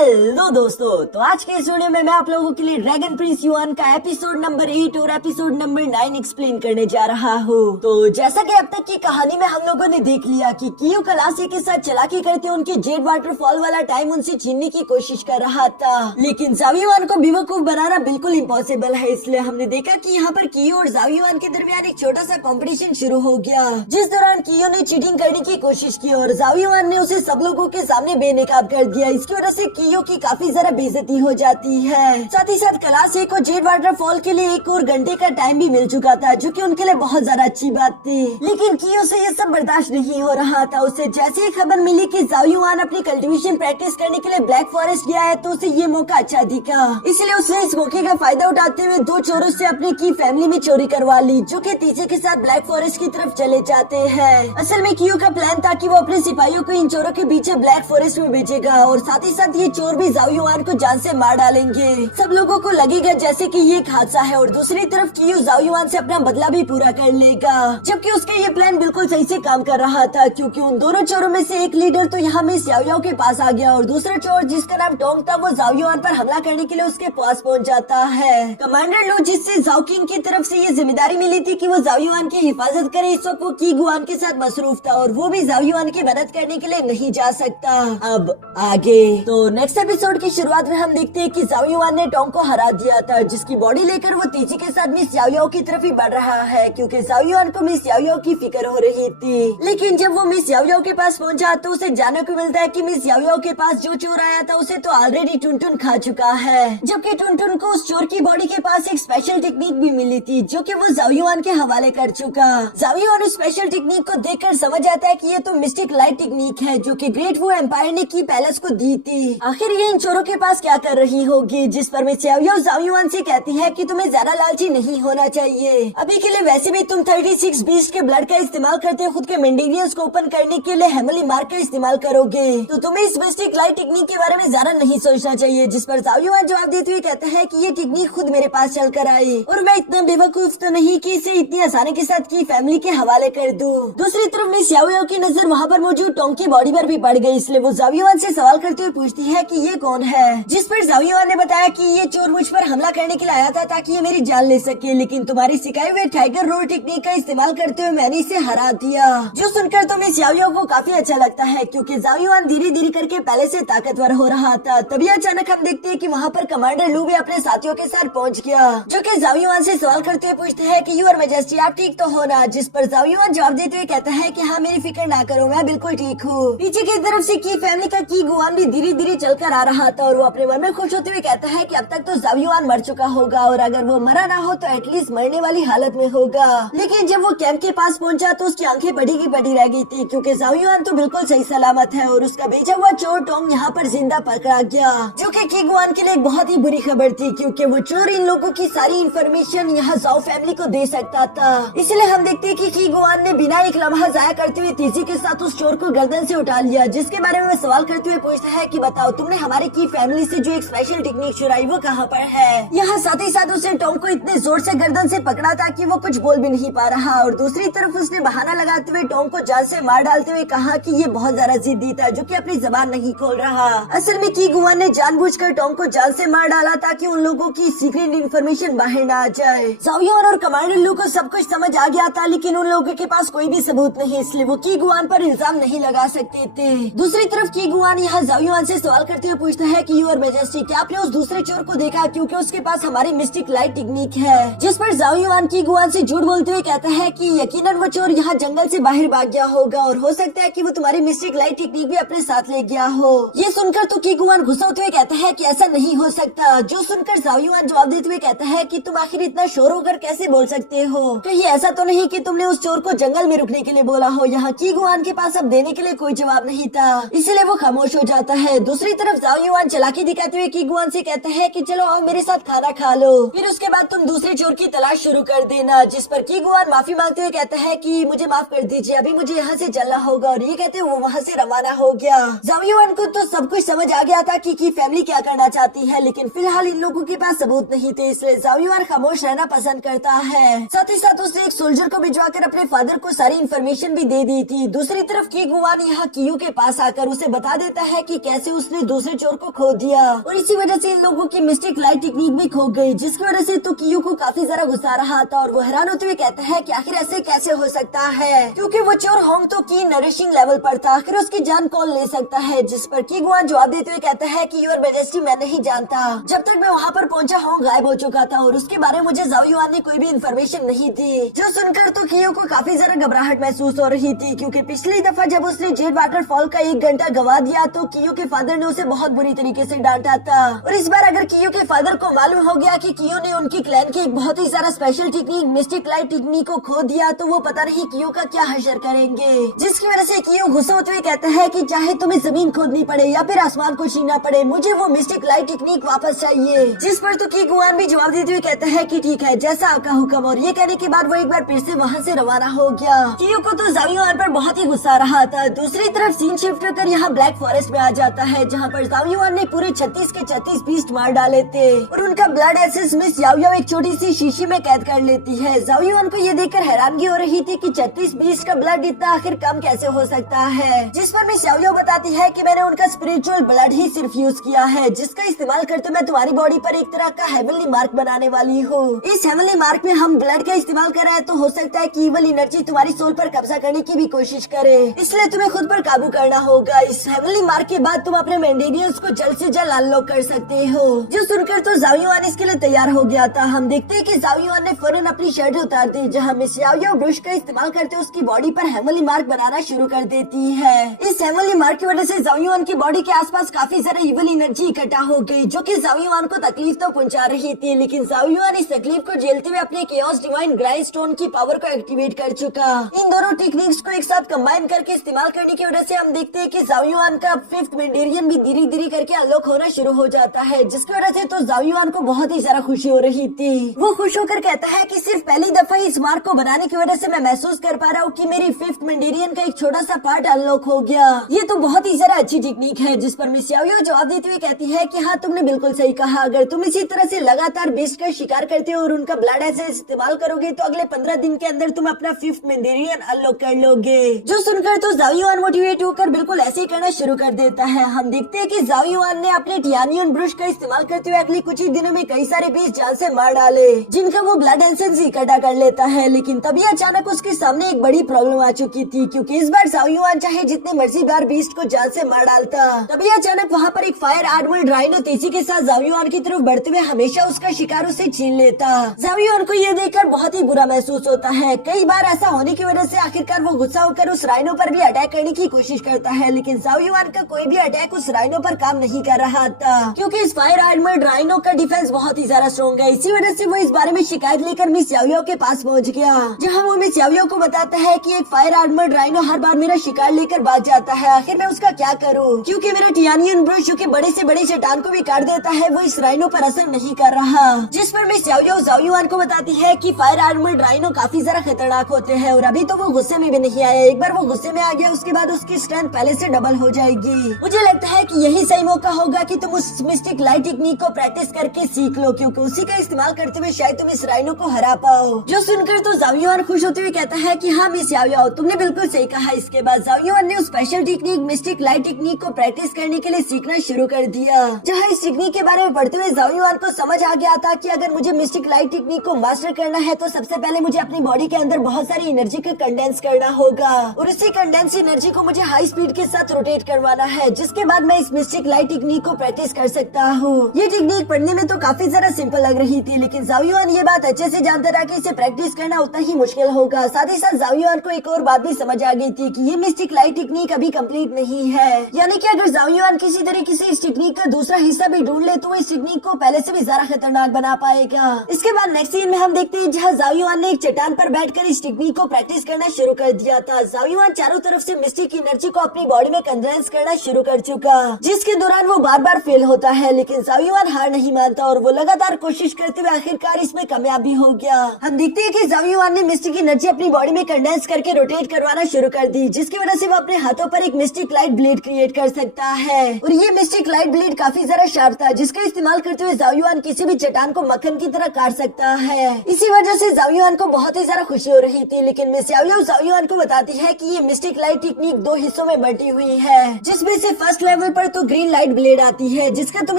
Hello दोस्तों, तो आज के इस वीडियो में मैं आप लोगों के लिए ड्रैगन प्रिंस युआन का एपिसोड नंबर 8 और एपिसोड नंबर 9 एक्सप्लेन करने जा रहा हूँ। तो जैसा कि अब तक की कहानी में हम लोगों ने देख लिया कि कियो खलासी के साथ चालाकी करते उनके जेड वाटरफॉल वाला टाइम उनसे छीनने की कोशिश कर रहा था, लेकिन जावियुआन को बेवकूफ बनाना बिल्कुल इम्पॉसिबल है। इसलिए हमने देखा कि यहाँ पर कियो और जावियुआन के दरमियान एक छोटा सा कॉम्पिटिशन शुरू हो गया, जिस दौरान कियो ने चीटिंग करने की कोशिश की और जावियुआन ने उसे सब लोगों के सामने बेनकाब कर दिया। इसकी वजह से कियो की काफी ज्यादा बेइज्जती हो जाती है। साथ ही साथ खलासी को जेड वाटरफॉल के लिए 1 और घंटे का टाइम भी मिल चुका था, जो कि उनके लिए बहुत ज्यादा अच्छी बात थी। लेकिन कियो से ये सब बर्दाश्त नहीं हो रहा था। उसे जैसे ही खबर मिली कि जावियुआन अपनी कल्टीवेशन प्रैक्टिस करने के लिए ब्लैक फॉरेस्ट गया है, तो उसे ये मौका अच्छा दिखा। इसलिए उसने इस मौके का फायदा उठाते हुए 2 चोरों से अपनी की फैमिली में चोरी करवा ली, जो कि तीसरे के साथ ब्लैक फॉरेस्ट की तरफ चले जाते हैं। असल में कियो का प्लान था कि वो अपने सिपाहियों को इन चोरों के पीछे ब्लैक फॉरेस्ट में भेजेगा और साथ ही साथ ये चोर भी जावियुआन को जान से मार डालेंगे। सब लोगों को लगेगा जैसे कि ये एक हादसा है और दूसरी तरफ कियो जावियुआन से अपना बदला भी पूरा कर लेगा। जबकि उसका ये प्लान बिल्कुल सही से काम कर रहा था, क्योंकि उन दोनों चोरों में से एक लीडर तो यहाँ मिस याओयाओ के पास आ गया और दूसरा चोर जिसका नाम टोंग था, वो जावियुआन पर हमला करने के लिए उसके पास पहुँच जाता है। कमांडर लू, जिससे जाओ किंग की तरफ से ये जिम्मेदारी मिली थी कि वो जावियुआन की हिफाजत करे, इस वक्त वो की गुआन के साथ मसरूफ था और वो भी जावियुआन की मदद करने के लिए नहीं जा सकता। अब आगे तो नेक्स्ट एपिसोड की शुरुआत में हम देखते हैं कि जावियुआन ने टोंग को हरा दिया था, जिसकी बॉडी लेकर वो तेजी के साथ मिस याओयाओ की तरफ ही बढ़ रहा है, क्योंकि जावियुआन को मिस याओयाओ की फिक्र हो रही थी। लेकिन जब वो मिस याओयाओ के पास पहुंचा तो उसे जानने को मिलता है कि मिस याओयाओ के पास जो चोर आया था उसे तो ऑलरेडी टुनटुन खा चुका है, जबकि टुनटुन को उस चोर की बॉडी के पास एक स्पेशल टेक्निक भी मिली थी, जो कि वो जावियुआन के हवाले कर चुका। जावियुआन उस स्पेशल टेक्निक को देखकर समझ आता है कि ये तो मिस्टिक लाइट टेक्निक है, जो कि ग्रेट वू एम्पायर ने की पैलेस को दी थी। आखिर ये इन चोरों के पास क्या कर रही होगी, जिस पर मिस याओयाओ जावियुआन से कहती है कि तुम्हें ज्यादा लालची नहीं होना चाहिए। अभी के लिए वैसे भी तुम 36 बीस्ट के ब्लड का इस्तेमाल करते खुद के मेंडेवियंस को ओपन करने के लिए हेमली मार्क का इस्तेमाल करोगे, तो तुम्हें इस मिस्टिक लाइट टेक्निक के बारे में ज्यादा नहीं सोचना चाहिए। जिस पर जावियुआन जवाब देते हुए कहता है कि ये टेक्निक खुद मेरे पास चल कर आई और मैं इतना बेवकूफ तो नहीं कि इसे इतनी आसानी के साथ की फैमिली के हवाले कर दूं। दूसरी तरफ मिस याओयाओ की नजर वहाँ पर मौजूद टोंग की बॉडी पर भी पड़ गई, इसलिए वो जावियुआन से सवाल करते हुए पूछती है कि ये कौन है, जिस पर जावियुआन ने बताया कि ये चोर मुझ पर हमला करने के लिए आया था ताकि ये मेरी जान ले सके, लेकिन तुम्हारी सिखाए हुए टाइगर रोल टेक्निक का इस्तेमाल करते हुए मैंने इसे हरा दिया। जो सुनकर तो मिस याओयाओ को काफी अच्छा लगता है, क्योंकि जावियुआन धीरे धीरे करके पहले से ताकतवर हो रहा था। तभी अचानक हम देखते हैं कि वहाँ पर कमांडर लू भी अपने साथियों के साथ पहुँच गया, जो कि जावियुआन से सवाल करते हुए पूछते हैं कि यूर मैजेस्टी आप ठीक तो हो ना, जिस पर जावियुआन जवाब देते हुए कहता है कि हाँ मेरी फिक्र ना करो, मैं बिल्कुल ठीक हूँ। पीछे की तरफ से की फैमिली का की गुआन भी धीरे धीरे चलकर आ रहा था और वो अपने मन में खुश होते हुए कहता है कि अब तक तो जावियुआन मर चुका होगा और अगर वो मरा ना हो तो एटलीस्ट मरने वाली हालत में होगा। लेकिन जब वो कैंप के पास पहुंचा तो उसकी आंखें बड़ी की बड़ी रह गई थी, क्योंकि जावियुआन तो बिल्कुल सही सलामत है और उसका भेजा हुआ चोर टोंग यहाँ पर जिंदा पकड़ा गया, जो कि किगुआन के लिए एक बहुत ही बुरी खबर थी, क्योंकि वो चोर इन लोगों की सारी इन्फॉर्मेशन यहाँ जाओ फैमिली को दे सकता था। इसलिए हम देखते हैं कि किगुआन ने बिना एक लम्हा जाया करते हुए तेजी के साथ उस चोर को गर्दन से उठा लिया, जिसके बारे में सवाल करते हुए पूछता है कि बताओ तुमने हमारी की फैमिली से जो एक स्पेशल टेक्निक चुराई वो कहाँ पर है। यहाँ साथ ही साथ उसने टोंग को इतने जोर से गर्दन से पकड़ा था कि वो कुछ बोल भी नहीं पा रहा और दूसरी तरफ उसने बहाना लगाते हुए टोंग को जान से मार डालते हुए कहा कि ये बहुत ज्यादा जिद्दी था, जो कि अपनी जबान नहीं खोल रहा। असल में की गुआन ने जानबूझकर टोंग को जान से मार डाला ताकि उन लोगों की सीक्रेट इन्फॉर्मेशन बाहर न आ जाए। जावियुआन और कमांडर लू को सब कुछ समझ आ गया था, लेकिन उन लोगों के पास कोई भी सबूत नहीं, इसलिए वो की गुआन पर इल्जाम नहीं लगा सकते थे। दूसरी तरफ की गुआन यहाँ जावियुआन से सवाल करते हुए पूछता है कि यूर मैजेस्टी क्या आपने उस दूसरे चोर को देखा, क्योंकि उसके पास हमारी मिस्टिक लाइट टेक्निक है। जिस पर जावियुआन की गुआन से झूठ बोलते हुए कहता है कि यकीनन वो चोर यहाँ जंगल से बाहर भाग गया होगा और हो सकता है कि वो तुम्हारी मिस्टिक लाइट टेक्निक भी अपने साथ ले गया हो। ये सुनकर तो की गुआन गुस्सा होते हुए कहता है कि ऐसा नहीं हो सकता, जो सुनकर जावियुआन जवाब देते हुए कहता है कि तुम आखिर इतना शोर होकर कैसे बोल सकते हो, कहीं ऐसा तो नहीं कि तुमने उस चोर को जंगल में रुकने के लिए बोला हो। यहाँ की गुआन के पास अब देने के लिए कोई जवाब नहीं था, इसलिए वो खामोश हो जाता है। दूसरी तरफ जावियुआन चालाकी दिखाते हुए की गुआन से कहता है कि चलो आओ मेरे साथ खाना खा लो, फिर उसके बाद तुम दूसरे चोर की तलाश शुरू कर देना। जिस पर की गुआन माफी मांगते हुए कहता है कि मुझे माफ कर दीजिए, अभी मुझे यहाँ से चलना होगा और ये कहते हुए वो वहाँ से रवाना हो गया। जावियुआन को तो सब कुछ समझ आ गया था कि फैमिली क्या करना चाहती है, लेकिन फिलहाल इन लोगों के पास सबूत नहीं थे, इसलिए जावियुआन खामोश रहना पसंद करता है। साथ ही साथ उसने एक सोल्जर को भिजवा कर अपने फादर को सारी इन्फॉर्मेशन भी दे दी थी। दूसरी तरफ की गुआन यहाँ कियो के पास आकर उसे बता देता है कि कैसे उसने दूसरे चोर को खो दिया और इसी वजह से इन लोगों की मिस्टिक लाइट टेक्निक भी खो गई, जिसकी वजह से तो कियो को काफी ज्यादा गुस्सा रहा था और वो हैरान होते हुए कहता है कि आखिर ऐसे कैसे हो सकता है, क्योंकि वो चोर होंग तो की नरिशिंग लेवल पर था, आखिर उसकी जान कौन ले सकता है। जिस पर की गुआन जवाब देते हुए कहता है कि योर मैजेस्टी मैं नहीं जानता, जब तक मैं वहाँ पर पहुँचा होंग गायब हो चुका था और उसके बारे में मुझे जाओ युआन ने कोई भी इन्फॉर्मेशन नहीं दी। जो सुनकर तो कियो को काफी ज्यादा घबराहट महसूस हो रही थी, क्योंकि पिछली दफा जब उसने जेड वाटरफॉल का 1 घंटा गवा दिया तो कियो के फादर ने उसे बहुत बुरी तरीके से डांटा था और इस बार अगर कियो के फादर को मालूम हो गया कि कियो ने उनकी क्लैन की एक बहुत ही सारा special technique mistake light technique को खो दिया तो वो पता नहीं कियो का क्या हशर करेंगे, जिसकी वजह से कियो गुस्सा होते हुए कहता है कि चाहे तुम्हें जमीन खोदनी पड़े या फिर आसमान को छीनना पड़े, मुझे वो मिस्टिक लाइट टेक्निक वापस चाहिए। जिस पर तो की गुआन भी जवाब देते हुए कहता है कि ठीक है जैसा आपका हुक्म, और ये कहने के बाद वो एक बार फिर से वहाँ से रवाना हो गया। कियो को तो जाओ युआन पर बहुत ही गुस्सा रहा था। दूसरी तरफ सीन शिफ्ट होकर यहाँ ब्लैक फॉरेस्ट में आ जाता है, जहाँ पर जाओ युआन ने पूरे 36 के 36 बीस्ट मार डाले थे और उनका ब्लड एसेंस मिस याओ याओ एक छोटी सी शीशी में कैद कर लेती है। जाओ युआन को ये देखकर हैरानगी हो रही थी कि 36 बीस्ट का ब्लड इतना आखिर कम कैसे हो सकता है, जिस पर मिस याओ याओ बताती है कि मैंने उनका स्पिरिचुअल ब्लड ही सिर्फ यूज किया है, जिसका इस्तेमाल करते मैं तुम्हारी बॉडी पर एक तरह का हेवनली मार्क बनाने वाली हूँ। इस हेवनली मार्क में हम ब्लड का इस्तेमाल कर रहे हैं तो हो सकता है कि इवल एनर्जी तुम्हारी सोल पर कब्जा करने की भी कोशिश करे, इसलिए तुम्हें खुद पर काबू करना होगा। इस हेवनली मार्क के बाद तुम अपने मेंडेनियंस को जल्द से जल्द अनलॉक कर सकते हो। जो सुनकर तो जाओ युआन इसके लिए तैयार हो गया था। हम देखते हैं कि जाओ युआन ने फौरन अपनी शर्ट उतार दी, जहाँ मिस याओ याओ ब्रश का इस्तेमाल करते उसकी बॉडी पर हेवनली मार्क बनाना शुरू कर देती है। इस हेवनली मार्क की वजह से जाओ युआन की बॉडी के आसपास काफी सारा इवल एनर्जी इकट्ठा हो गई, जो कि जाओ युआन को तकलीफ तो पहुंचा रही थी, लेकिन जाओ युआन इस तकलीफ को झेलते हुए अपने केओस डिवाइन ग्राइंड स्टोन की पावर को एक्टिवेट कर चुका। इन दोनों टेक्निक्स को एक साथ कंबाइन करके इस्तेमाल करने की वजह से हम देखते हैं कि जाओ युआन का 5th मेंडेरियन भी धीरे धीरे करके अनलॉक होना शुरू हो जाता है, जिसकी वजह से तो जाओ युआन को बहुत ही ज्यादा खुशी हो रही थी। वो खुश होकर कहता है कि सिर्फ पहली दफा इस मार्क को बनाने की वजह से मैं महसूस कर पा रहा हूँ कि मेरी 5th मेंडेरियन का एक छोटा सा पार्ट अनलॉक हो गया। ये तो बहुत ही ज्यादा अच्छी टेक्निक है। जिस पर मिस याओ याओ जवाब देते हुए कहती है कि हाँ तुमने बिल्कुल सही कहा, अगर तुम इसी तरह से लगातार बीस्ट का शिकार करते हो और उनका ब्लड एसेंस इस्तेमाल करोगे तो अगले 15 दिन के अंदर तुम अपना 5th मेंडेरियन अनलॉक कर लोगे। जो सुनकर तो जाओ युआन मोटिवेट होकर बिल्कुल ऐसे ही करना शुरू कर देता है। हम देखते हैं कि जाओ युआन ने अपने टियानियन ब्रश का इस्तेमाल करते हुए अगले कुछ ही दिनों में कई सारे बीस्ट जान से मार डाले, जिनका वो ब्लड एसेंस इकट्ठा कर लेता है। लेकिन तभी अचानक उसके सामने एक बड़ी प्रॉब्लम आ चुकी थी, क्योंकि इस बार जाओ युआन चाहे जितने मर्जी बार बीस्ट को जान से मार डालता, तभी अचानक वहाँ पर एक फायर आर्मर्ड राइनो तेजी के साथ जाओ युआन की तरफ बढ़ते हुए हमेशा उसका शिकार उसे छीन लेता। जाओ युआन को ये देखकर बहुत ही बुरा महसूस होता है। कई बार ऐसा होने की वजह से आखिरकार वो गुस्सा होकर उस राइनो पर भी अटैक करने की कोशिश करता है, लेकिन जाओ युआन का कोई भी अटैक उस राइनो पर काम नहीं कर रहा था, क्योंकि इस फायर आर्मर्ड राइनो का डिफेंस बहुत ही ज्यादा स्ट्रॉन्ग है। इसी वजह से वो इस बारे में शिकायत लेकर मिस याओ याओ के पास पहुंच गया, जहां वो मिस याओ याओ को बताता है कि एक फायर आर्मर्ड राइनो हर बार मेरा शिकार लेकर भाग जाता है, आखिर मैं उसका क्या करूं, क्योंकि मेरा टियानियन ब्रश जो कि बड़े से बड़े चट्टान को भी काट देता है वो इस राइनो पर असर नहीं कर रहा। जिस पर मिस याओ याओ जाओ युआन को बताती है कि फायर आर्मर्ड राइनो काफी ज्यादा खतरनाक होते हैं और अभी तो वो गुस्से में भी नहीं आया, एक बार वो गुस्से में आ गया उसके बाद उसकी स्ट्रेंथ पहले से डबल हो जाएगी। मुझे लगता है कि यही सही मौका होगा कि तुम उस मिस्टिक लाइट टेक्निक को प्रैक्टिस करके सीख लो, क्योंकि उसी का इस्तेमाल करते हुए शायद तुम इस राइनो को हरा पाओ। जो सुनकर तो जाओ युआन खुश होते हुए कहता है कि हाँ मिस याओ याओ तुमने बिल्कुल सही कहा। इसके बाद जाओ युआन ने उस special technique mistake light technique को प्रैक्टिस करने के लिए सीखना शुरू कर दिया, जहाँ इस टेक्निक के बारे में पढ़ते हुए जाओ युआन को समझ आ गया था कि अगर मुझे मिस्टिक लाइट टेक्निक को मास्टर करना है तो सबसे पहले मुझे अपनी बॉडी के अंदर बहुत सारी एनर्जी को कंडेंस करना होगा और उसी कंडेंस एनर्जी को मुझे हाई स्पीड के साथ रोटेट करवाना है, जिसके बाद मैं इस मिस्टिक लाइट टेक्निक को प्रैक्टिस कर सकता हूँ। ये टेक्निक पढ़ने में तो काफी ज्यादा सिंपल लग रही थी, लेकिन जाओ युआन ये बात अच्छे से जानता रहा कि इसे प्रैक्टिस करना उतना ही मुश्किल होगा। साथ ही साथ जाओ युआन को एक और बात भी समझ आ गई थी कि ये मिस्टिक लाइट टेक्निक अभी कंप्लीट नहीं है, यानी कि अगर जाओ युआन किसी तरीके से इस टेक्निक का दूसरा हिस्सा भी ढूंढ ले तो वो इस टेक्निक को पहले से भी ज्यादा खतरनाक बना पाएगा। इसके बाद नेक्स्ट सीन में हम देखते हैं जहाँ जाओ युआन ने एक चट्टान पर बैठकर इस टेक्निक को प्रैक्टिस करना शुरू कर दिया था। जाओ युआन चारों तरफ से मिस्टिक एनर्जी को अपनी बॉडी में कंडेंस करना शुरू कर चुका, जिसके दौरान वो बार बार फेल होता है, लेकिन जाओ युआन हार नहीं मानता और वो लगातार कोशिश करते हुए आखिरकार इसमें कामयाब भी हो गया। हम देखते हैं कि जाओ युआन ने मिस्टिक एनर्जी अपनी बॉडी में कंडेंस करके रोटेट करवाना शुरू कर दी, जिसकी वजह से वो अपने हाथों पर एक मिस्टिक लाइट ब्लेड क्रिएट कर सकता है और ये मिस्टिक लाइट ब्लेड काफी ज्यादा शार्प था, जिसका इस्तेमाल करते हुए जाओ युआन किसी भी चट्टान को मक्खन की तरह काट सकता है। इसी वजह से जाओ युआन को बहुत ही ज्यादा खुशी हो रही थी, लेकिन मिस याओ याओ जाओ युआन को बताती है कि ये मिस्टिक लाइट टेक्निक 2 हिस्सों में बटी हुई है, जिसमें से फर्स्ट लेवल पर तो ग्रीन लाइट ब्लेड आती है जिसका तुम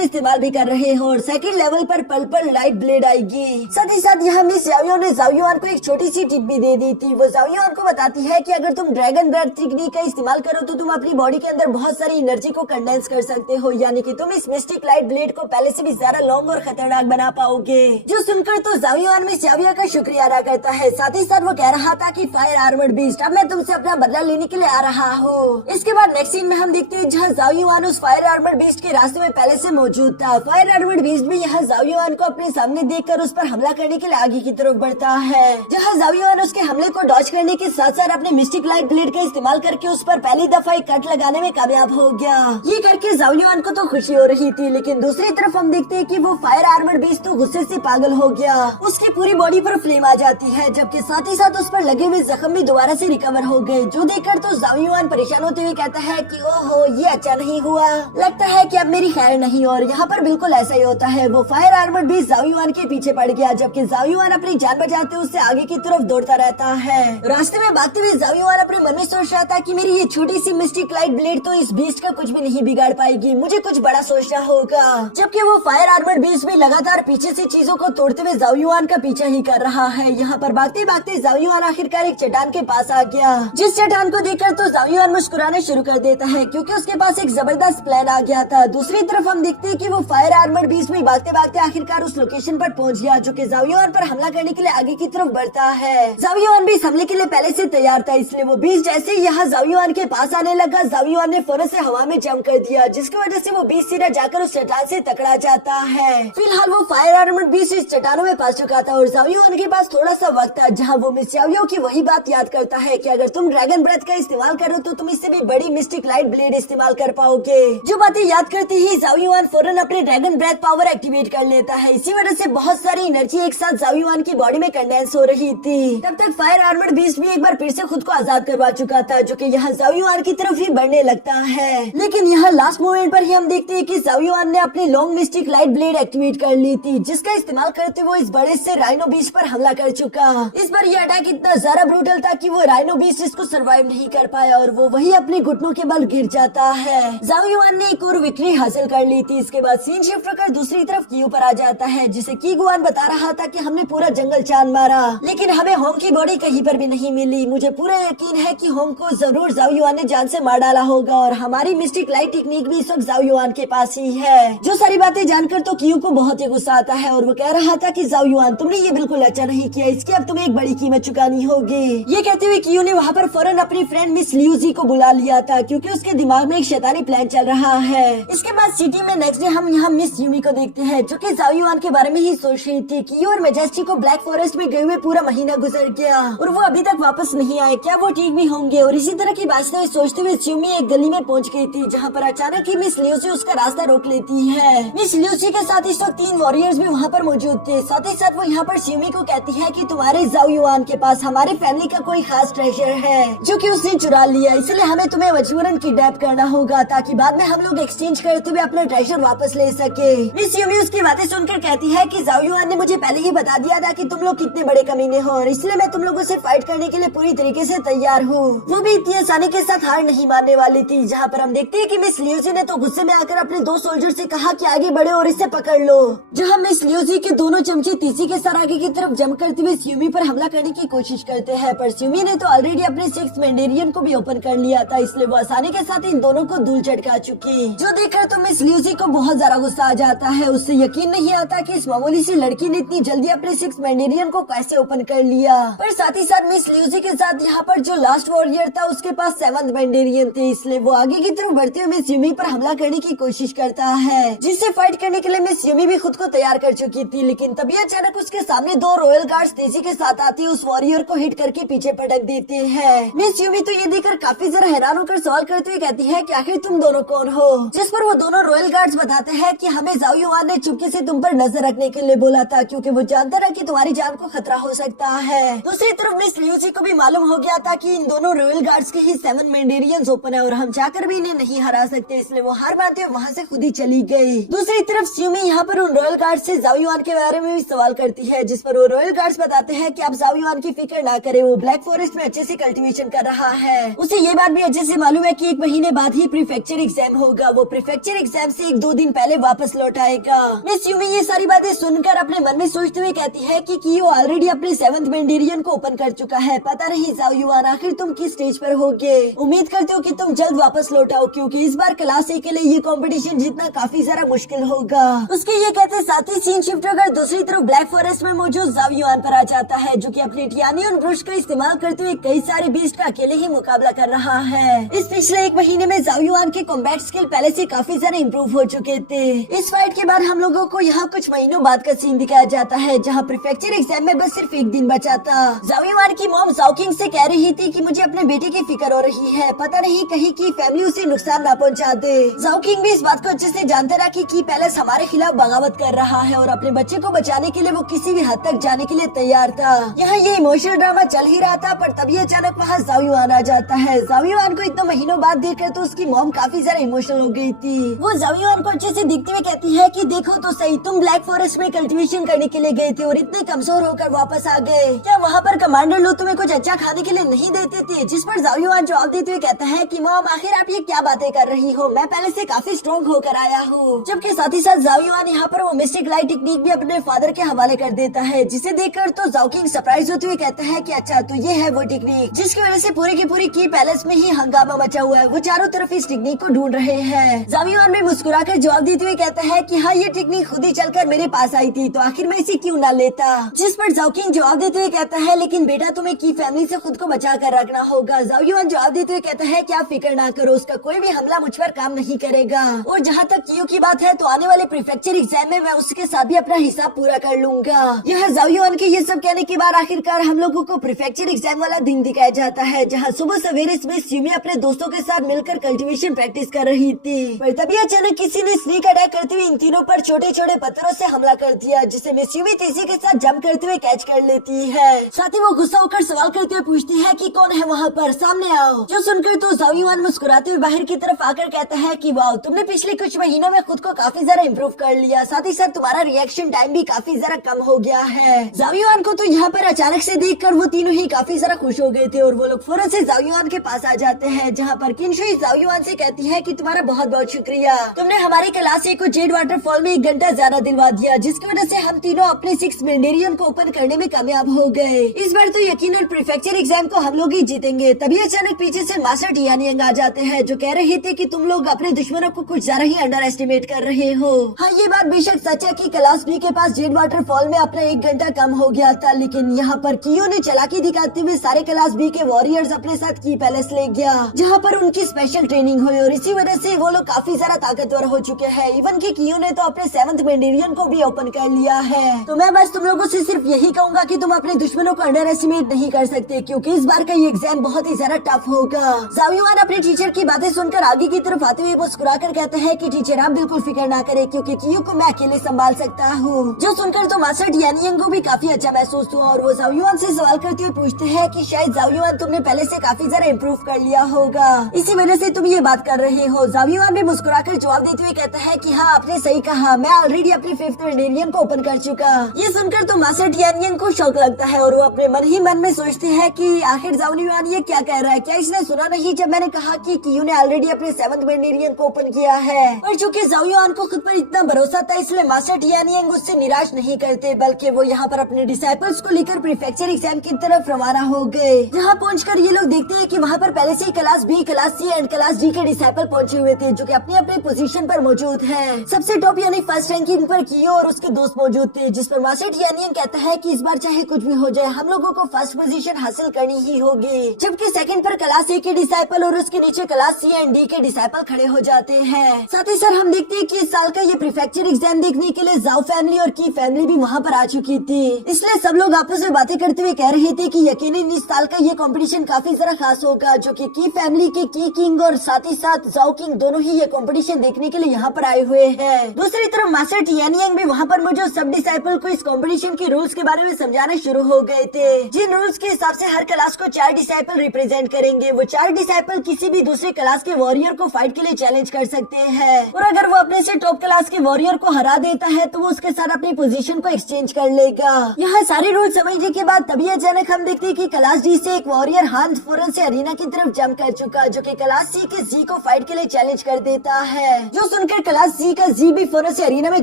इस्तेमाल भी कर रहे हो, और सेकंड लेवल पर पर्पल लाइट ब्लेड आएगी। साथ ही साथ यहाँ मिस याओ ने जाओ युआन को एक छोटी सी टिप भी दे दी थी। वो जाओ युआन को बताती है कि अगर तुम ड्रैगन ब्रेथ टेक्निक का इस्तेमाल करो तो तुम अपनी बॉडी के अंदर बहुत सारी एनर्जी को कंडेंस कर सकते हो, यानी कि तुम इस मिस्टिक लाइट ब्लेड को पहले से भी ज्यादा लॉन्ग और खतरनाक बना पाओगे। जो सुनकर तो जाओ युआन मिस याओ का शुक्रिया अदा करता है। साथ ही साथ वो कह रहा था कि फायर आर्मर्ड बीस्ट, अब मैं तुमसे अपना बदला लेने के लिए आ रहा हूँ। इसके बाद नेक्स्ट सीन में हम देखते हैं जहाँ जाओ युआन उस फायर आर्मर्ड बीस्ट के रास्ते में पहले से मौजूद था। फायर आर्मर्ड बीस्ट भी यहाँ जाओ युआन को अपने सामने देखकर उस पर हमला करने के लिए आगे की तरफ बढ़ता है, जहाँ जाओ युआन उसके हमले को डॉज करने के साथ साथ अपने मिस्टिक लाइट ब्लेड का इस्तेमाल करके उस पर पहली दफा एक कट लगाने में कामयाब हो गया। ये करके जाओ युआन को तो खुशी हो रही थी, लेकिन दूसरी तरफ हम देखते हैं कि वो फायर आर्मर्ड बीस्ट तो गुस्से से पागल हो गया। उसकी पूरी बॉडी पर फ्लेम आ जाती है, जबकि साथ ही साथ उस पर लगे हुए जख्म भी दोबारा से रिकवर हो गए। जो देखकर तो जाओ युआन परेशान होते हुए कहता है कि ओहो ये अच्छा नहीं हुआ, लगता है कि अब मेरी खैर नहीं। और यहाँ पर बिल्कुल ऐसा ही होता है। वो फायर आर्मर्ड बीस्ट जाओ युआन के पीछे पड़ गया, जबकि जाओ युआन अपनी जान बचाते उससे आगे की तरफ दौड़ता रहता है। रास्ते में भागते हुए जाओ युआन अपने मन में सोच रहा था कि मेरी ये छोटी सी मिस्टिक लाइट ब्लेड तो इस बीस्ट का कुछ भी नहीं बिगाड़ पाएगी, मुझे कुछ बड़ा सोचना होगा। जबकि वो फायर आर्मर्ड बीस्ट भी लगातार पीछे से चीजों को तोड़ते हुए जाओ युआन का पीछा ही कर रहा है। यहाँ पर भागते भागते जाओ युआन आखिरकार एक चट्टान के पास आ गया, जिस चट्टान को देखकर तो जाओ युआन मुस्कुराना शुरू कर देता है क्योंकि उसके पास एक जबरदस्त प्लान आ गया था। दूसरी तरफ हम देखते हैं कि वो फायर आर्मर्ड बीस्ट में भागते भागते आखिरकार उस लोकेशन पर पहुंच गया, जो कि जाओ युआन पर हमला करने के लिए आगे की तरफ बढ़ता है। जाओ युआन भी इस हमले के लिए पहले से तैयार था, इसलिए वो बीस्ट जैसे ही यहाँ जाओ युआन के पास आने लगा, जाओ युआन ने फौरन से हवा में जंप कर दिया, जिसकी वजह से वो बीस्ट सीधा जाकर उस चट्टान से टकरा जाता है। फिलहाल वो फायर आर्मर्ड बीस्ट इस चट्टानों में फंस चुका था और जाओ युआन के पास थोड़ा सा वक्त था, जहाँ वो मिस याओ की वही बात याद करता है कि अगर तुम ड्रैगन ब्रेथ का इस्तेमाल करो तो तुम इससे भी बड़ी मिस्टिक लाइट ब्लेड इस्तेमाल कर पाओगे। जो बातें याद करते ही जाओ युआन फौरन अपने ड्रैगन ब्रेथ पावर एक्टिवेट कर लेता है। इसी वजह से बहुत सारी एनर्जी एक साथ जाओ युआन की बॉडी में कंडेंस हो रही थी। तब तक फायर आर्मर्ड बीस्ट भी एक बार फिर से खुद को आजाद करवा चुका था, जो कि यहाँ जाओ युआन की तरफ ही बढ़ने लगता है। लेकिन यहाँ लास्ट मोमेंट पर ही हम देखते हैं कि जाओ युआन ने अपनी long mistake light blade activate कर ली थी, जिसका इस्तेमाल करते हुए इस बड़े से राइनो बीस्ट पर हमला कर चुका। इस बार यह अटैक इतना ज्यादा ब्रूटल था कि वो राइनो बीस्ट इसको सर्वाइव नहीं कर पाया और वो वही अपने घुटनों के बल गिर जाता है। जाओ युआन ने एक और विक्ट्री हासिल कर ली थी। इसके बाद सीन शिफ्ट होकर दूसरी तरफ की ऊपर आ जाता है, जिसे की गुआन बता रहा था कि हमने पूरा जंगल चांद मारा, लेकिन हमें होंग की बॉडी कहीं पर भी नहीं मिली। मुझे पूरा यकीन है कि होंग को जरूर जाओ युआन ने जान से मार डाला होगा और हमारी मिस्टिक लाइट टेक्निक भी इस वक्त जाओ युआन के पास ही है। जो सारी बातें जानकर तो कियू को बहुत ही गुस्सा आता है और वो कह रहा था कि जाओ युआन तुमने ये बिल्कुल अच्छा नहीं किया, इसकी अब तुम्हें एक बड़ी कीमत चुकानी होगी। ये कहते हुए कियू ने वहाँ पर फौरन अपनी फ्रेंड मिस लियूजी को बुला लिया था, क्योंकि उसके दिमाग में एक शैतानी प्लान चल रहा है। इसके बाद सिटी में नेक्स्ट डे हम यहाँ मिस यूमी को देखते हैं, जो कि जाओ युआन के बारे में ही सोच रही थी। कियू और मेजेस्टी को ब्लैक फॉरेस्ट में गए हुए पूरा महीना गुजर गया और वो अभी तक वापस नहीं आए, क्या वो ठीक भी होंगे? और इसी तरह की बातें सोचते हुए यूमी एक गली में पहुँच गई थी, जहाँ पर अचानक ही मिस लियूजी उसका रास्ता रोक लेती है। मिस लियूजी के साथ इस वक्त 3 वॉरियर्स भी वहाँ पर मौजूद थे। साथ ही साथ वो यहाँ पर यूमी को कहती है कि तुम्हारे जाओ युआन के पास हमारे फैमिली का कोई खास ट्रेजर है जो कि उसने चुरा लिया, इसलिए हमें तुम्हें मजबूरन किडनैप करना होगा ताकि बाद में हम लोग एक्सचेंज करते हुए अपना ट्रेजर वापस ले सके। मिस यूमी उसकी बातें सुनकर कहती है कि जाओ युआन ने मुझे पहले ही बता दिया था कि तुम लोग कितने बड़े कमीने हो और इसलिए मैं तुम लोगों से फाइट करने के लिए पूरी तरीके से तैयार हूँ। वो भी इतनी आसानी के साथ हार नहीं मानने वाली थी। जहाँ पर हम देखते हैं कि मिस लियूजी ने तो गुस्से में आकर अपने 2 सोल्जर से कहा कि आगे बढ़े और इसे पकड़ लो। जहाँ मिस लियूजी के दोनों चमचे तीसी के साथ आगे की तरफ जंप करते हुए यूमी पर हमला करने की कोशिश करते हैं, पर यूमी ने तो ऑलरेडी अपने 6th मैंडेरियन को भी ओपन कर लिया था, इसलिए वो आसानी के साथ इन दोनों को धूल चटका चुकी। जो देखकर तो मिस लियूजी को बहुत ज्यादा गुस्सा आ जाता है। उससे यकीन नहीं आता कि इस मामूली सी लड़की ने इतनी जल्दी अपने 6th मैंडेरियन को कैसे ओपन कर लिया। पर साथ ही साथ मिस लियूजी के साथ यहाँ पर जो लास्ट वॉरियर था उसके पास 7th मैंडेरियन थे, इसलिए वो आगे की तरफ बढ़ते हुए मिस यूमी पर हमला करने की कोशिश करता है, जिससे फाइट करने के लिए मिस यूमी भी खुद को तैयार कर चुकी थी। लेकिन तभी अचानक उसके सामने 2 रॉयल गार्ड्स तेजी के साथ आती उस वॉरियर को हिट करके पीछे पटक देते हैं। मिस यूमी तो ये देखकर काफी जरा हैरान होकर सवाल करते हुए कहती है कि आखिर तुम दोनों कौन हो? जिस पर वो दोनों रॉयल गार्ड्स बताते हैं कि हमें जाओ युआन ने चुपके से तुम पर नजर रखने के लिए बोला था, क्योंकि वो जानता था कि तुम्हारी जान को खतरा हो सकता है। दूसरी तरफ मिस लियूजी को भी मालूम हो गया था कि इन दोनों रॉयल गार्ड्स के ही 7 मैंडेरियंस ओपन है और हम जाकर भी इन्हें नहीं हरा सकते, इसलिए वो हार मानते हुए वहाँ से खुद ही चली गई। दूसरी तरफ यूमी यहाँ पर उन रॉयल गार्ड से जाओ युआन के बारे में भी सवाल करती है, जिस पर वो रॉयल गार्ड्स बताते हैं कि आप जाओ युआन की फिक्र ना करें, वो ब्लैक फॉरेस्ट में अच्छे से कल्टीवेशन कर रहा है। उसे ये बात भी अच्छे से मालूम है कि 1 महीने बाद ही प्रीफेक्चर एग्जाम होगा वो प्रीफेक्चर एग्जाम से 1-2 दिन पहले वापस लौट आएगा। मिस यूमी ये सारी बातें सुनकर अपने मन में सोचते हुए कहती है कि कियो ऑलरेडी अपने 7th मैंडेरियन को ओपन कर चुका है। पता नहीं जाओ युआन आखिर तुम किस स्टेज पर होगे। उम्मीद करते हो कि तुम जल्द वापस लौट आओ क्योंकि इस बार क्लास ए के लिए ये कंपटीशन जीतना काफी ज्यादा मुश्किल होगा। उसके ये कहते साथ ही सीन शिफ्ट होकर दूसरी तरफ ब्लैक फॉरेस्ट में मौजूद जाओ युआन पर आ जाता है जो कि अपने टियानियन ब्रुश का इस्तेमाल करते हुए कई सारे बीस्ट का अकेले ही मुकाबला कर रहा है। इस पिछले 1 महीने में जाओ युआन के कॉम्बैट स्किल पहले से काफी ज्यादा इम्प्रूव हो चुके थे। इस फाइट के बाद हम लोगों को यहाँ कुछ महीनों बाद का सीन दिखाया जाता है जहाँ प्रीफेक्चर एग्जाम में बस सिर्फ 1 दिन बचा था। जाओ युआन की मॉम जाओ किंग से कह रही थी कि मुझे अपने बेटे की फिक्र हो रही है, पता नहीं कहीं की फैमिली उसे नुकसान न पहुँचा दे। जाओ किंग भी इस बात को अच्छे से जानता रहा कि पैलेस हमारे खिलाफ बगावत कर रहा है और अपने बच्चे को बचाने के लिए वो किसी भी हद तक जाने के लिए तैयार था। यहाँ ये इमोशनल ड्रामा चल ही रहा था पर तभी अचानक वहाँ जाओ युआन आ जाता है। जाओ युआन को इतने महीनों बाद देखकर तो उसकी मॉम काफी ज्यादा इमोशनल हो गई थी। वो जाओ युआन को अच्छे से दिखते हुए कहती है कि देखो तो सही, तुम ब्लैक फॉरेस्ट में कल्टीवेशन करने के लिए गए थे और इतने कमजोर होकर वापस आ गए। क्या वहाँ पर कमांडर लोग तुम्हें कुछ अच्छा खाने के लिए नहीं देते थे? जिस पर जाओ युआन जवाब देते हुए कहता है कि मॉम आखिर आप ये क्या बातें कर रही हो, मैं पहले से काफी स्ट्रॉन्ग होकर आया हूँ। जबकि साथ ही साथ जाओ युआन यहाँ पर वो मिस्टिक लाइट टेक्निक भी अपने फादर के हवाले कर देता है जिसे देखकर तो जाओ किंग सरप्राइज होते हुए कहता है कि अच्छा तो ये है वो टेक्निक जिसकी वजह से पूरी की पूरी की पैलेस में ही हंगामा मचा हुआ है। वो चारों तरफ इस टेक्निक को ढूंढ रहे हैं। जाओ युआन भी मुस्कुराकर जवाब देते हुए कहता है कि हाँ ये टेक्निक खुद ही चलकर मेरे पास आई थी तो आखिर मैं इसे क्यों ना लेता। जिस पर जाओ किंग जवाब देते हुए कहता है लेकिन बेटा तुम्हें की फैमिली से खुद को बचा कर रखना होगा। जाओ युआन जवाब देते हुए कहता है कि आप फिक्र ना करो, उसका कोई भी हमला मुझ पर काम नहीं करेगा। और जहाँ तक कियो की बात है तो आने वाले प्रीफेक्चर एग्जाम में मैं उसके साथ भी अपना हिसाब पूरा कर लूंगा। यह जाओ युआन के ये सब कहने के बाद आखिरकार हम लोगों को प्रीफेक्चर एग्जाम वाला दिन दिखाया जाता है जहाँ सुबह सवेरे मिस यूमी अपने दोस्तों के साथ मिलकर कल्टीवेशन प्रैक्टिस कर रही थी। पर तभी अचानक किसी ने स्नीक अटैक करते हुए इन तीनों पर छोटे छोटे पत्थरों से हमला कर दिया जिसे मिस यूमी तेजी के साथ जंप करते हुए कैच कर लेती है। साथ ही वो गुस्सा होकर सवाल करते हुए पूछती है कि कौन है वहाँ पर, सामने आओ। जो सुनकर तो जाओ युआन मुस्कुराते हुए बाहर की तरफ आकर कहता है कि वाह तुमने पिछले कुछ महीनों में खुद को काफी ज्यादा इम्प्रूव कर लिया, साथ ही साथ तुम्हारा रिएक्शन टाइम भी काफी ज्यादा कम हो गया है। जाओ युआन को तो यहाँ पर अचानक से देखकर वो तीनों ही काफी ज्यादा खुश हो गए थे और वो लोग फौरन से जाओ युआन के पास आ जाते हैं जहाँ पर किनशुई जाओ युआन से कहती है कि तुम्हारा बहुत बहुत शुक्रिया, तुमने हमारी क्लास को जेड वाटरफॉल में 1 घंटा ज्यादा दिलवा दिया जिसकी वजह से हम तीनों अपने 6 मैंडेरियन को ओपन करने में कामयाब हो गए। इस बार तो यकीनन प्रीफेक्चर एग्जाम को हम लोग ही जीतेंगे। तभी अचानक पीछे से मास्टर टियानियंग आ जाते हैं जो कह रहे थे कि तुम लोग अपने दुश्मनों को कुछ ज्यादा ही अंडर एस्टिमेट कर रहे हो। हाँ ये बात बेशक सच है कि क्लास बी के पास जेड वाटरफॉल में अपना 1 घंटा कम हो गया था, लेकिन यहाँ पर कियो ने चालाकी दिखाते हुए सारे क्लास बी के वॉरियर्स अपने साथ की पैलेस ले गया जहाँ पर उनकी स्पेशल ट्रेनिंग हुई और इसी वजह से वो लोग काफी ज्यादा ताकतवर हो चुके हैं। इवन की कियो ने तो अपने 7th मैंडेरियन को भी ओपन कर लिया है। तो मैं बस तुम लोगों से सिर्फ यही कहूंगा कि तुम अपने दुश्मनों को अंडर एस्टिमेट नहीं कर सकते क्योंकि इस बार का ये एग्जाम बहुत ही ज्यादा टफ होगा। जाओ युआन अपने टीचर की बातें सुनकर आगे की तरफ आते हुए मुस्कुराकर कहते हैं कि टीचर आप बिल्कुल फिक्र ना करें क्योंकि कियो को मैं अकेले संभाल सकता हूँ। जो सुनकर तो मास्टर टियानियंग को भी काफी अच्छा महसूस हुआ और वो जाओ युआन से सवाल करते हुए पूछते हैं कि शायद जाओ युआन तुमने पहले से काफी ज्यादा इम्प्रूव कर लिया होगा, इसी वजह से तुम ये बात कर रहे हो। जाओ युआन भी मुस्कुराकर जवाब देते हुए कहता है कि हाँ आपने सही कहा, मैं ऑलरेडी अपने 5th मैंडेरियन को ओपन कर चुका। ये सुनकर तो मास्टर टियानियंग को शौक लगता है और वो अपने मन ही मन में सोचते हैं कि आखिर जाओ युआन ये क्या कह रहा है, क्या इसने सुना नहीं जब मैंने कहा कि कियो ने ऑलरेडी अपने 7th मैंडेरियन को ओपन किया है। और चूंकि जाओ युआन को खुद पर इतना भरोसा था इसलिए मास्टर टियानियंग उससे निराश नहीं करते बल्कि वो यहाँ पर अपने डिसाइपल्स को लेकर प्रीफेक्चर एग्जाम की तरफ रवाना हो गए। जहाँ पहुंचकर ये लोग देखते हैं कि वहाँ पर पहले से ही class B, class C and class D के डिसाइपल पहुंचे हुए थे जो कि अपनी अपनी पोजीशन पर मौजूद हैं। सबसे टॉप यानी फर्स्ट रैंकिंग पर कियो और उसके दोस्त मौजूद थे जिस पर मास्टर टियानियंग कहता है कि इस बार चाहे कुछ भी हो जाए हम लोगों को फर्स्ट पोजीशन हासिल करनी ही होगी। जबकि सेकंड पर क्लास ए के डिसाइपल और उसके नीचे क्लास सी एंड डी के डिसाइपल खड़े हो जाते हैं। साथ ही सर हम देखते हैं कि इस साल का ये प्रीफेक्चर एग्जाम देखने के लिए जाओ फैमिली और की फैमिली भी वहाँ पर आ चुकी थी, इसलिए सब लोग आपस में बातें करते हुए कह रहे थे कि यकीनन इस साल का ये कंपटीशन काफी ज्यादा खास होगा जो कि की फैमिली के की किंग और साथ ही साथ जाओ किंग दोनों ही ये कंपटीशन देखने के लिए यहाँ पर आए हुए हैं। दूसरी तरफ मास्टर टियानियंग भी वहाँ पर मौजूद सब डिसाइपल को इस कंपटीशन के रूल्स के बारे में समझाना शुरू हो गए थे, जिन रूल्स के हिसाब से हर क्लास को 4 डिसाइपल रिप्रेजेंट करेंगे। वो 4 डिसाइपल किसी भी दूसरे क्लास के वॉरियर को फाइट के लिए चैलेंज कर सकते हैं और अगर वो अपने से टॉप क्लास के वॉरियर को हरा देता है तो वो उसके साथ अपनी पोजीशन को एक्सचेंज कर लेगा। यहाँ सारे रूल समझने के बाद तभी अचानक हम देखते हैं कि क्लास डी से एक वॉरियर हांस फौरन से अरीना की तरफ जंप कर चुका जो कि क्लास सी के जी को फाइट के लिए चैलेंज कर देता है, जो सुनकर क्लास जी का जी भी फौरन से अरीना में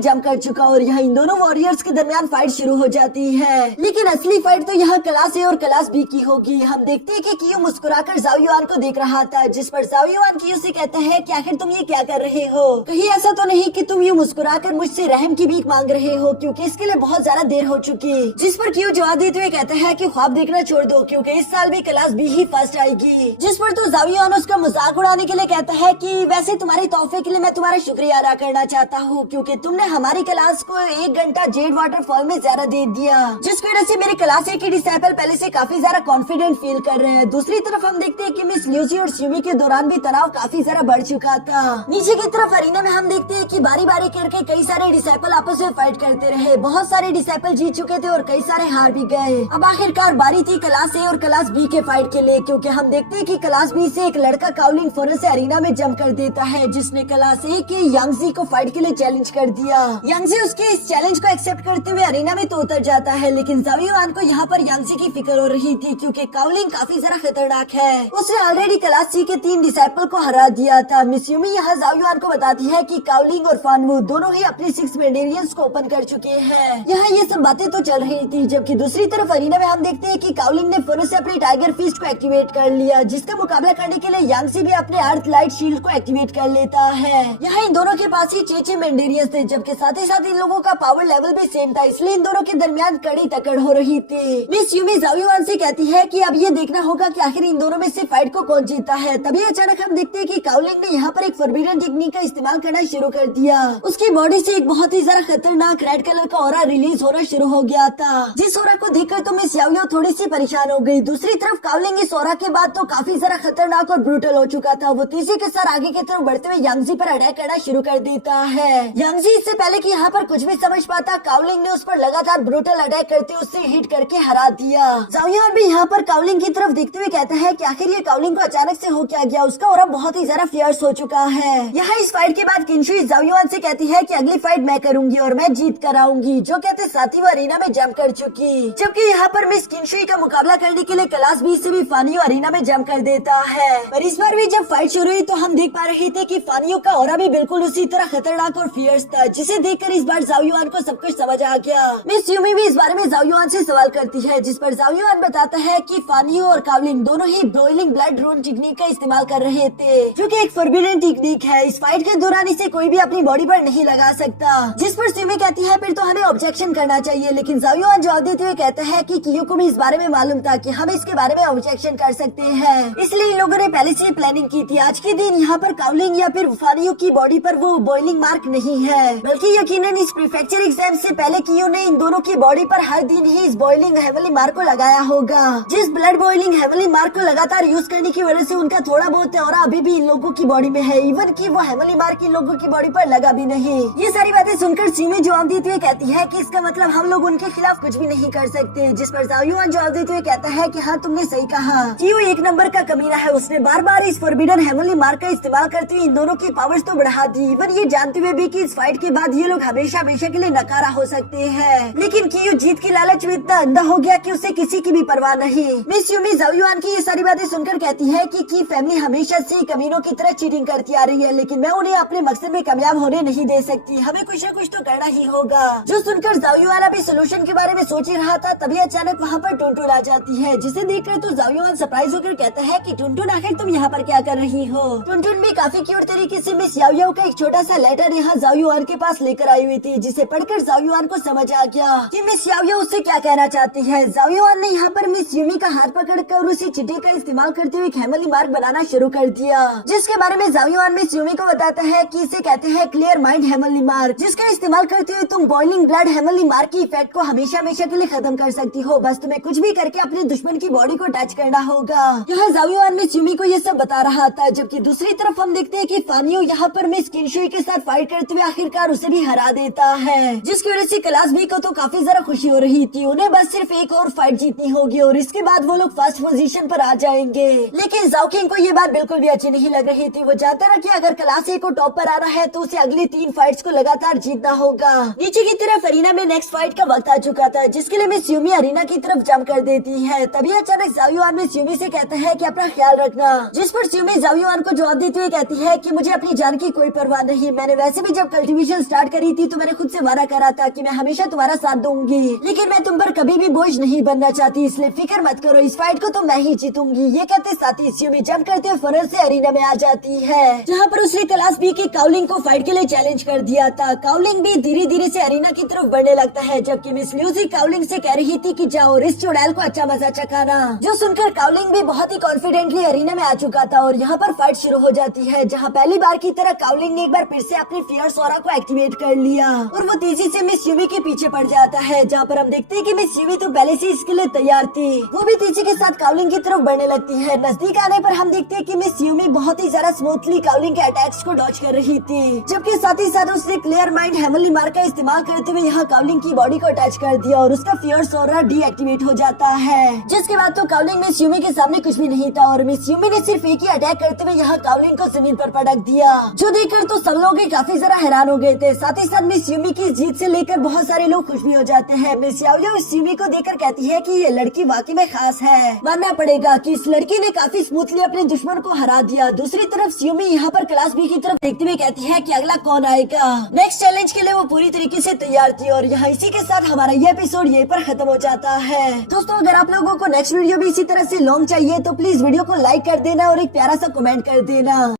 जंप कर चुका और यहाँ इन दोनों वॉरियर्स के दरमियान फाइट शुरू हो जाती है। लेकिन असली फाइट तो यहाँ क्लास ए और क्लास बी की होगी। हम देखते हैं कि कियो मुस्कुराकर जाओ युआन को देख रहा था, जिस पर जाओ युआन कियो से कहता है कि आखिर तुम ये क्या कर रहे हो, कहीं ऐसा तो नहीं कि तुम यूँ मुस्कुराकर मुझसे रहम की भीख मांग रहे हो, क्योंकि इसके लिए बहुत ज्यादा देर हो चुकी। जिस पर कियो जवाब देते हुए कहता है कि ख्वाब देखना छोड़ दो, क्योंकि इस साल भी क्लास बी ही फर्स्ट आएगी। जिस पर तो जाओ युआन उसका मजाक उड़ाने के लिए कहता है कि वैसे तुम्हारे तोहफे के लिए मैं तुम्हारा शुक्रिया अदा करना चाहता हूँ, क्योंकि तुमने हमारी क्लास को 1 घंटा जेड वाटरफॉल में ज्यादा दे दिया, जिस वजह से मेरी क्लास ए की डिसाइपल पहले से काफी ज्यादा कॉन्फिडेंट फील कर रहे हैं। दूसरी तरफ हम देखते हैं कि मिस ल्यूसी और स्यूमी के दौरान भी तनाव काफी ज्यादा बढ़ चुका था। नीचे की तरफ अरीना में हम देखते हैं कि बारी बारी करके कई सारे डिसाइपल आपस में फाइट करते रहे। बहुत सारे डिसाइपल जीत चुके थे और कई सारे हार भी गए। अब आखिरकार बारी थी क्लास ए और क्लास बी के फाइट के लिए, क्योंकि हम देखते हैं कि क्लास बी से एक लड़का काउलिंग फौरन से अरीना में जंप कर देता है, जिसने क्लास ए के यांगजी को फाइट के लिए चैलेंज कर दिया। यांगजी उसके इस चैलेंज को एक्सेप्ट करते हुए अरीना में तो उतर जाता है, लेकिन जाओ युआन को यहाँ पर यांगजी की फिक्र हो रही थी, क्योंकि काउलिंग काफी ज्यादा खतरनाक है। उसने ऑलरेडी क्लास सी के 3 डिसाइपल को हरा दिया था। मिस यूमी यहाँ जाओ युआन को बताती है कि काउलिंग और फानवू दोनों ही अपने 6 मेंडेरियंस को ओपन कर चुके हैं। यहाँ ये सब बातें तो चल रही थी, जबकि दूसरी तरफ अरीना में हम देखते हैं कि काउलिंग ने फौरन से अपनी टाइगर फिस्ट को एक्टिवेट कर लिया, जिसका मुकाबला करने के लिए यांगजी भी अपने अर्थ लाइट शील्ड को एक्टिवेट कर लेता है। यहाँ इन दोनों के पास ही 6 मेंडेरियंस थे, जबकि साथ ही साथ इन लोगों का पावर लेवल भी सेम था, इसलिए इन दोनों के दरमियान कड़ी टक्कर हो रही थी। मिस यूमी जाओ युआन से कहती है कि अब ये देखना होगा कि आखिर इन दोनों में से फाइट को कौन जीता है। तभी अचानक हम देखते हैं कि काउलिंग ने यहाँ पर एक फॉरबिडन टेक्निक का इस्तेमाल करना शुरू कर दिया। उसकी बॉडी से एक बहुत ही ज्यादा खतरनाक रेड कलर का ऑरा रिलीज होना शुरू हो गया था, जिस ऑरा को देखकर तो मिस याओ थोड़ी सी परेशान हो गई। दूसरी तरफ काउलिंग इस ऑरा के बाद तो काफी ज्यादा खतरनाक और ब्रूटल हो चुका था। वो तेजी के साथ आगे की तरफ बढ़ते हुए यांगजी पर अटैक करना शुरू कर देता है। यांगजी इससे पहले कि यहाँ पर कुछ भी समझ पाता, काउलिंग ने उस पर लगातार ब्रूटल अटैक करते उससे हिट करके हरा दिया। जाओ युआन भी यहाँ पर काउलिंग की तरफ देखते हुए कहता है कि आखिर ये काउलिंग को अचानक से हो क्या गया, उसका ऑरा बहुत ही ज्यादा फियर्स हो चुका है। यहाँ इस फाइट के बाद किनशुई जाओ युआन से कहती है कि अगली फाइट मैं करूंगी और मैं जीत कर आऊंगी, जो कहते साथ ही वो अरीना में जंप कर चुकी। जबकि यहाँ पर मिस किनशुई का मुकाबला करने के लिए क्लास बी से भी फानियो अरीना में जंप कर देता है। पर इस बार भी जब फाइट शुरू हुई तो हम देख पा रहे थे कि फानियो का ऑरा भी बिल्कुल उसी तरह खतरनाक और फियर्स था, जिसे देखकर इस बार जाओ युआन को सब कुछ समझ आ गया। मिस यूमी भी इस बारे में जाओ युआन से सवाल करती है, जिस पर जाओ युआन बताता है कि फानियो और काउलिंग दोनों ही बॉइलिंग ब्लड रून टेक्निक का इस्तेमाल कर रहे थे, जो कि एक फॉरबिडन टेक्निक है। इस फाइट के दौरान इसे कोई भी अपनी बॉडी पर नहीं लगा सकता, जिस पर सिमी कहती है फिर तो हमें ऑब्जेक्शन करना चाहिए। लेकिन जाओ युआन जवाब देते हुए कहता है कि कियो को भी इस बारे में मालूम था कि हम इसके बारे में ऑब्जेक्शन कर सकते हैं, इसलिए इन लोगों ने पहले से प्लानिंग की थी। आज के दिन यहाँ पर काउलिंग या फिर फानियो की बॉडी पर वो बॉइलिंग मार्क नहीं है, बल्कि यकीनन इस प्रीफेक्चर एग्जाम से पहले कियो ने इन दोनों की बॉडी पर हर दिन ही इस बॉइलिंग हेवनली मार्क को लगाया होगा। जिस ब्लड बॉइलिंग हेवनली मार्क को लगातार यूज करने की वजह से उनका थोड़ा बहुत ऑरा अभी भी इन लोगों की बॉडी में है, इवन कि वो हेवनली मार्क इन लोगों की बॉडी पर लगा भी नहीं। ये सारी बातें सुनकर सिमी जवाब देते हुए कहती है कि इसका मतलब हम लोग उनके खिलाफ कुछ भी नहीं कर सकते, जिस पर जाओ युआन जवाब देते हुए कहता है कि हाँ तुमने सही कहा, कियो 1 नंबर का कमीना है। उसने बार बार इस फॉरबिडन हेवनली मार्क का इस्तेमाल करते हुए इन दोनों की पावर्स तो बढ़ा दी, इवन ये जानते हुए भी कि इस फाइट के बाद ये लोग हमेशा हमेशा के लिए नकारा हो सकते हैं। लेकिन कियो जीत की लालच में इतना अंधा हो गया कि उसे किसी की भी परवाह नहीं। मिस यूमी जाओ युआन की ये सारी बातें सुनकर कहती है कि की फैमिली हमेशा से कमीनों की तरह चीटिंग करती आ रही है, लेकिन मैं उन्हें अपने मकसद में कामयाब होने नहीं दे सकती, हमें कुछ न कुछ तो करना ही होगा। जो सुनकर जाओ युआन अभी सोल्यूशन के बारे में सोच ही रहा था, तभी अचानक वहाँ पर टुनटुन आ जाती है, जिसे देखकर तो जाओ युआन सरप्राइज होकर कहता है कि टुनटुन आखिर तुम यहाँ पर क्या कर रही हो। टुनटुन भी काफी क्यूट तरीके से मिस याओ याओ का एक छोटा सा लेटर यहाँ जाओ युआन के पास लेकर आई हुई थी, जिसे पढ़कर जाओ युआन को समझ आ गया कि मिस याओ याओ उससे क्या कहना चाहती है। जाओ युआन ने यहाँ पर मिस यूमी का हाथ पकड़कर उसी चिट्ठी का इस्तेमाल करते हुए हेवनली मार्क बनाना शुरू कर दिया, जिसके बारे में जाओ युआन मिस यूमी को बताता है कि इसे कहते हैं क्लियर माइंड हेवनली मार्क, जिसका इस्तेमाल करते हुए तुम बॉइलिंग ब्लड हेवनली मार्क की इफेक्ट को हमेशा हमेशा के लिए खत्म कर सकती हो, बस तुम्हें कुछ भी करके अपने दुश्मन की बॉडी को टच करना होगा। यहाँ जाओ युआन मिस यूमी को ये सब बता रहा था, जबकि दूसरी तरफ हम देखते हैं कि फानियो यहाँ पर मिस किनशुई के साथ फाइट करते हुए आखिरकार उसे भी हरा देता है, जिसकी वजह से क्लास बी को तो काफी ज्यादा खुशी हो रही थी। उन्हें बस सिर्फ एक और फाइट जीतनी होगी और इसके बाद वो लोग फर्स्ट पोजीशन पर आ जाएंगे। लेकिन जाओ किंग को ये बात बिल्कुल भी अच्छी नहीं लग रही थी। वो जानता था कि अगर क्लास ए को टॉप पर आ रहा है तो उसे अगली 3 फाइट्स को लगातार जीतना होगा। नीचे की तरफ अरीना में नेक्स्ट फाइट का वक्त आ चुका था, जिसके लिए मिस यूमी अरीना की तरफ जंप कर देती है। तभी अचानक जाओ युआन मिस यूमी से कहता है कि अपना ख्याल रखना, जिस पर यूमी जाओ युआन को जवाब देते हुए कहती है कि मुझे अपनी जान की कोई परवाह नहीं, मैंने वैसे भी जब कल्टीवेशन स्टार्ट करी थी तो मैंने खुद से वादा करा था कि मैं हमेशा तुम्हारा साथ दूंगी, लेकिन मैं तुम पर कभी भी बोझ नहीं बनना चाहती, इसलिए फिक्र मत करो, इस फाइट को तो मैं ही जीतूंगी। ये कहते साथ ही स्यूमी जंप करते हुए फौरन से अरीना में आ जाती है, जहाँ पर उसने क्लास बी के काउलिंग को फाइट के लिए चैलेंज कर दिया था। काउलिंग भी धीरे धीरे से अरीना की तरफ बढ़ने लगता है, जबकि मिस ल्यूसी काउलिंग से कह रही थी कि जाओ रिस चुड़ैल को अच्छा मजा चखाना, जो सुनकर काउलिंग भी बहुत ही कॉन्फिडेंटली अरीना में आ चुका था और यहाँ पर फाइट शुरू हो जाती है, जहाँ पहली बार की तरह काउलिंग ने एक बार फिर से अपनी फियर्स ऑरा को एक्टिवेट कर लिया और वो तेजी से मिस यूवी के पीछे पड़ जाता है, जहाँ पर हम देखते हैं कि मिस यूवी तो पहले से इसके लिए तैयार थी। वो भी तेजी के साथ काउलिंग की तरफ बढ़ने लगती है। नजदीक आने पर हम देखते हैं कि मिस यूवी बहुत ही ज्यादा स्मूथली काउलिंग के अटैक्स को डॉज कर रही थी, जबकि साथ ही साथ उसने क्लियर माइंड हेवनली मार्क का इस्तेमाल करते हुए यहाँ काउलिंग की बॉडी को अटैच कर दिया और उसका फियर्स ऑरा डीएक्टिवेट हो जाता है, जिसके बाद तो काउलिंग मिस यूवी के सामने कुछ भी नहीं था और मिस यूवी ने सिर्फ एक ही अटैक करते हुए यहाँ काउलिंग को जमीन पर पटक दिया, जो देखकर तो सब लोग काफी जरा हैरान हो गए थे। साथ ही साथ मिस यूमी की जीत से लेकर बहुत सारे लोग खुश भी हो जाते हैं। मिस याओयो इस यूमी को देखकर कहती है कि ये लड़की वाकई में खास है, मानना पड़ेगा कि इस लड़की ने काफी स्मूथली अपने दुश्मन को हरा दिया। दूसरी तरफ यूमी यहाँ पर क्लास बी की तरफ देखते हुए कहती है कि अगला कौन आएगा। नेक्स्ट चैलेंज के लिए वो पूरी तरीके से तैयार थी और यहाँ इसी के साथ हमारा ये एपिसोड यहीं पर खत्म हो जाता है। दोस्तों अगर आप लोगों को नेक्स्ट वीडियो भी इसी तरह से लॉन्ग चाहिए तो प्लीज वीडियो को लाइक कर देना और एक प्यारा सा कमेंट कर देना।